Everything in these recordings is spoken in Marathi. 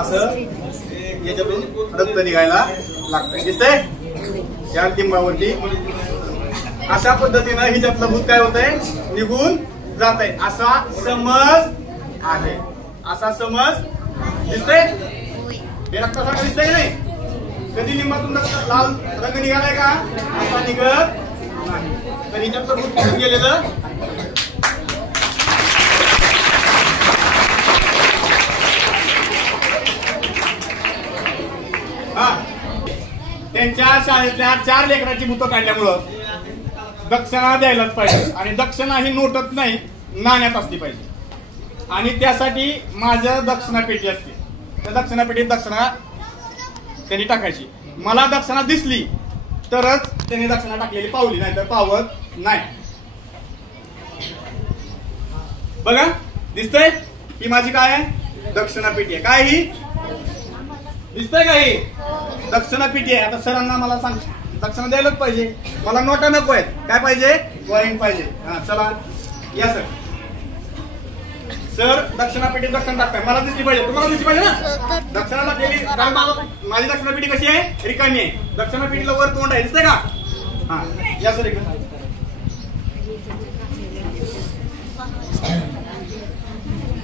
असं याच्यातून रक्त निघायला लागतंय. दिसतंय या लिंबावरती. अशा पद्धतीनं हिच्यातलं भूत काय होतंय, निघून जात आहे असा समज आहे. असा समज दिसतंय. हे रक्तासारखं दिसतंय नाही. कधी लिंबातून लाल रंग निघालाय का, असा निघत नाही. तर हिच्यातलं भूत निघून गेलेलं. हा, त्यांच्या शाळेतल्या 4 लेकरांची भूतं काढल्यामुळं दक्षिणा द्यायलाच पाहिजे. आणि दक्षिणा ही नोटत नाही, नाण्यात असली पाहिजे. आणि त्यासाठी माझं दक्षिणा पेटी असते. त्या दक्षिणा पेटीत दक्षिणा त्यांनी टाकायची. मला दक्षिणा दिसली तरच त्यांनी दक्षिणा टाकलेली पावली, नाही तर पावत नाही. बघा दिसतंय, ही माझी काय आहे, दक्षिणा पेटी आहे. काय ही दिसतंय का, ही दक्षिणा पेटी आहे. आता सरांना मला सांग, दक्षिणा द्यायलाच पाहिजे. मला नोटा नको आहेत, काय पाहिजे, कॉइन पाहिजे. हा चला या सर. सर दक्षिणा पेटीत दक्षिणा टाकताय, मला दिसली पाहिजे, तुम्हाला दिसली पाहिजे ना दक्षिणा टाकलेली. कारण माझी दक्षिणा पेटी कशी आहे, रिकामी आहे. दक्षिणा पेटीला वर तोंड आहे, दिसतंय का. हा या सर इकडे.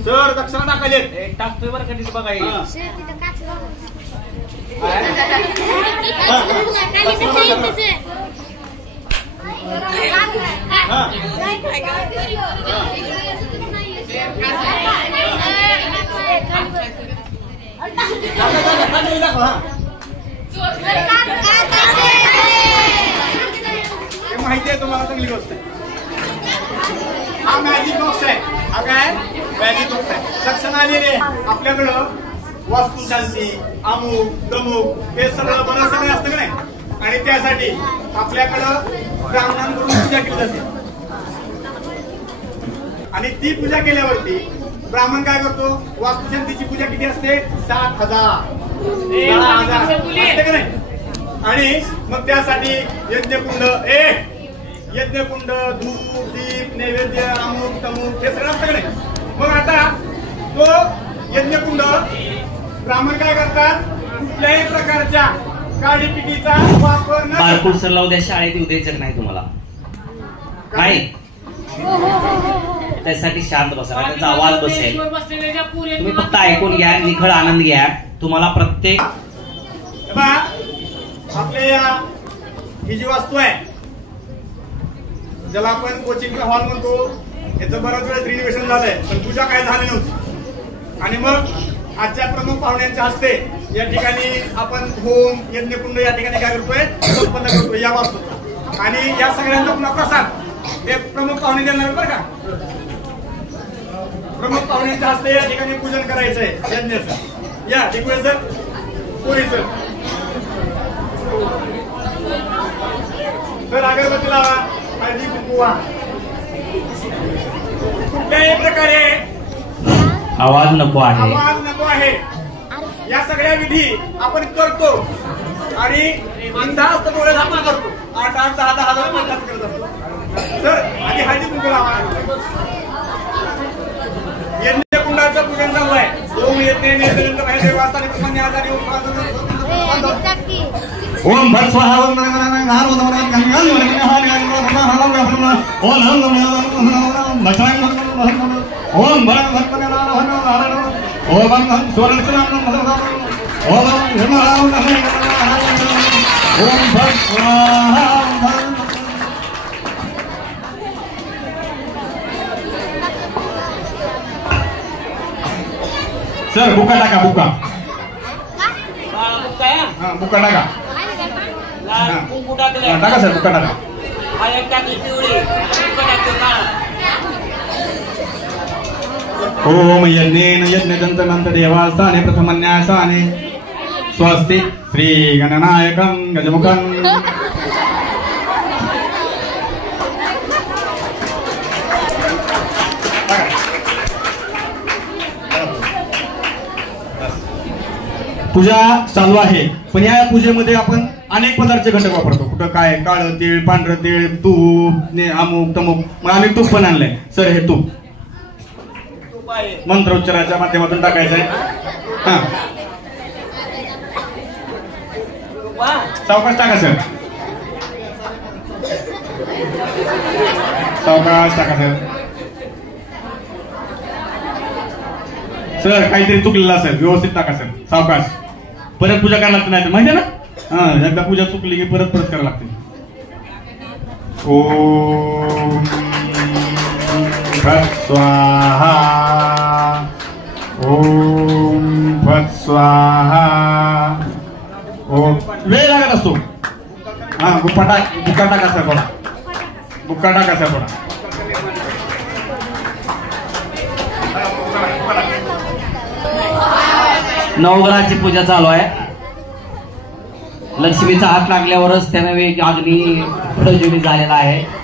सर दक्षिणा टाकायचे, टाकतोय बरं कधी बघा. माहिती आहे तुम्हाला, चांगली गोष्ट आहे. हा मॅजिक बॉक्स आहे. हा काय मॅजिक बॉक्स आहे. दक्षिणा आलेली आपल्याकडं वास्तुशांती, अमुक दमुक हे सगळं बरंच काही असतं का नाही. आणि त्यासाठी आपल्याकडं ब्राह्मणांकडून पूजा केली जाते. आणि ती पूजा केल्यावरती ब्राह्मण काय करतो, वास्तुशांतीची पूजा किती असते, 7,000 असते का नाही. आणि मग त्यासाठी यज्ञकुंड, यज्ञकुंड, धूप दीप नैवेद्य अमुक तमुक हे सगळं असतं का नाही. मग आता तो यज्ञकुंड ब्राह्मण काय करतात, कुठल्याही प्रकारच्या काळी पिठीचा वापर न बारकोड सर लावू द्या, शाळेत येऊ द्यायचं नाही तुम्हाला. नाही त्यासाठी शांत बसा, त्याचा आवाज बसेल. तुम्ही फक्त ऐकून घ्या, निखळ आनंद घ्या. तुम्हाला प्रत्येक आपल्या ही जी वस्तू आहे, ज्याला आपण कोचिंगचा हॉल म्हणतो, याचं बराच वेळेस रिनोव्हेशन झालंय, पण पूजा काय झाली नव्हती. आणि मग आजच्या प्रमुख पाहुण्यांच्या हस्ते या ठिकाणी आपण होम यज्ञकुंड या ठिकाणी काय करतोय, संपन्न करतोय या वास्तूचा. आणि या सगळ्यांचा पुन्हा प्रसाद हे प्रमुख पाहुणे देणार बरं का. प्रमुख पाहुण्यांच्या हस्ते या ठिकाणी पूजन करायचंय यज्ञाचं. या तिकडे सर कोणी सर अगरबत्ती लावा, हळदी कुंकू वा. कुठल्याही प्रकारे आवाज नको आहे, आवाज नको आहे. या सगळ्या विधी आपण करतो. आणि बिनधास्त डोळे झाकून करतो. 8-8, 10-10 हजार करत असतो. सर आधी हळदी कुंकू लावा. यज्ञकुंडाचं पूजन चालू आहे. ओम यज्ञ नेत्रंत भैरव वास्ताने प्रपंच आधारी ओम भट स्वाहा ओम नमः ओम सर बुका टाका, बुका बुका टाका. टाका सर, बुका टाका. ओम यज्ञेन यज्ञदंतमंत देवास्थाने प्रथमन्यासाने स्वस्ति श्री गणनायकं गजमुखं. पूजा चालू आहे. पण या पूजेमध्ये आपण अनेक पदार्थाचे घटक वापरतो. कुठं काय, काळं तीळ, पांढरं तीळ, तूप, अमुक तमुक. मग आम्ही तूप पण आणलंय. सर हे तूप मंत्रोच्चाराच्या माध्यमातून टाकायचंय. हा सावकाश टाका सर, सावकाश टाका सर. सर काहीतरी चुकलेलं असेल, व्यवस्थित टाका सर, सावकाश. परत पूजा करायला लागते, नाही तर माहिती आहे ना. हा, एकदा पूजा चुकली की परत करायला लागते. ओम फट स्वाहा, ओम फट स्वाहा. ओम वेळ लागत असतो. हा, बुक्का टाका सर, बघा बुक्का टाका सर, बघा. नवग्रहाची पूजा चालू आहे. लक्ष्मीचा हात लागल्यावरच त्याने वेग अग्नी प्रज्वलित झालेला आहे.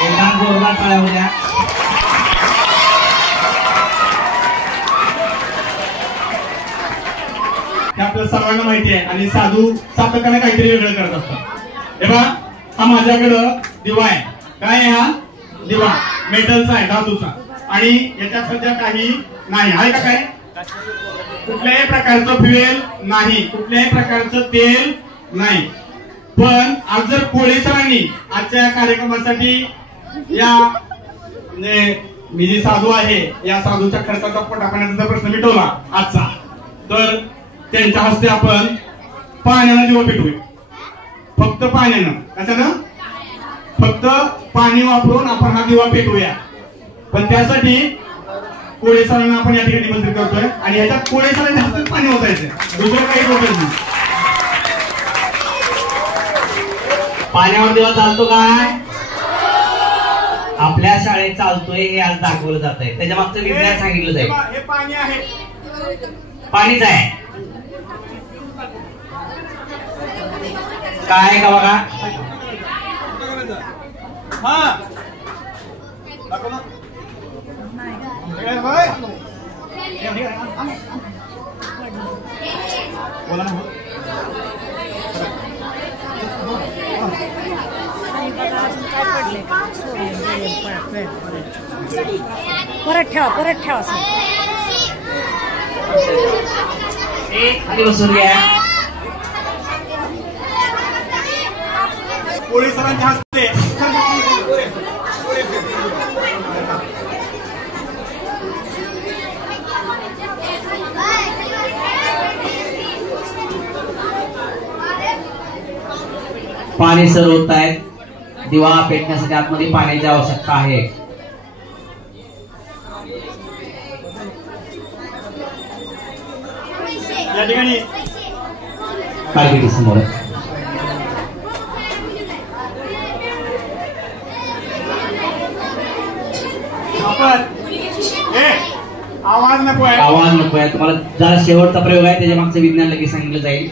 एकदा जोरदार टाळ्या होत्या. हे आपल्या सर्वांना माहिती आहे. आणि साधू सातत्याने काहीतरी वेगळं करत असतात. हे बघा, हा माझ्याकडं दिवा आहे. काय आहे हा दिवा? मेटलचा आहे, धातूचा. आणि याच्यात सध्या काही नाही आहे का? काय कुठल्याही प्रकारचं फ्युएल नाही, कुठल्याही प्रकारचं तेल नाही. पण आज जर कोळी सरांनी आजच्या कार्यक्रमासाठी या मी जी साधू आहे या साधूच्या खर्चाचा पटापण्याचा प्रश्न मिटवला आजचा, तर त्यांच्या हस्ते आपण पाण्यानं दिवा पेटवूया. फक्त पाण्यानं. कशानं? फक्त पाणी वापरून आपण हा दिवा पेटवूया. पण त्यासाठी कोळी सरांना आपण या ठिकाणी निमंत्रित करतोय. आणि ह्याच्यात कोळी सरांच्या हस्ते पाणी ओतायचं, दुसरं काही होतच नाही. पाण्यावर दिवा चालतो काय? आपल्या शाळेत चालतोय हे आज दाखवलं जात आहे. त्याच्या मागचं विज्ञान सांगितलं जाईल. हे पाणी आहे, पाणीच आहे. काय का बघा? हा बोला ना. परत ठेवा खाली बसून घ्या. कोळी सरांच्या हस्ते पाणी सर होत आहेत. दिवा पेटण्यासाठी आतमध्ये पाण्याची आवश्यकता आहे. या ठिकाणी कारगिरी समोर आवाज नको आहे. आवाज नको आहे. तुम्हाला जरा शेवटचा प्रयोग आहे, त्याच्या मागचं विज्ञान लगेच सांगितलं जाईल.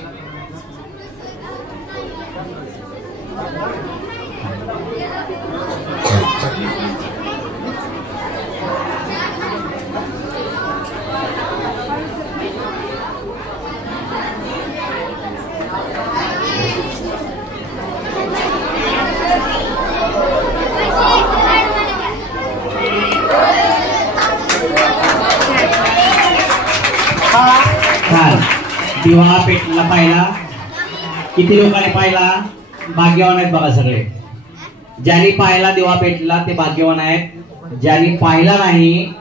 दिवा पेटला पाहिला. किती लोकांनी पाहिला? भाग्यवान आहेत बघा सगळे. ज्यांनी पाहिला दिवा पेटला ते भाग्यवान आहेत. ज्यांनी पाहिला नाही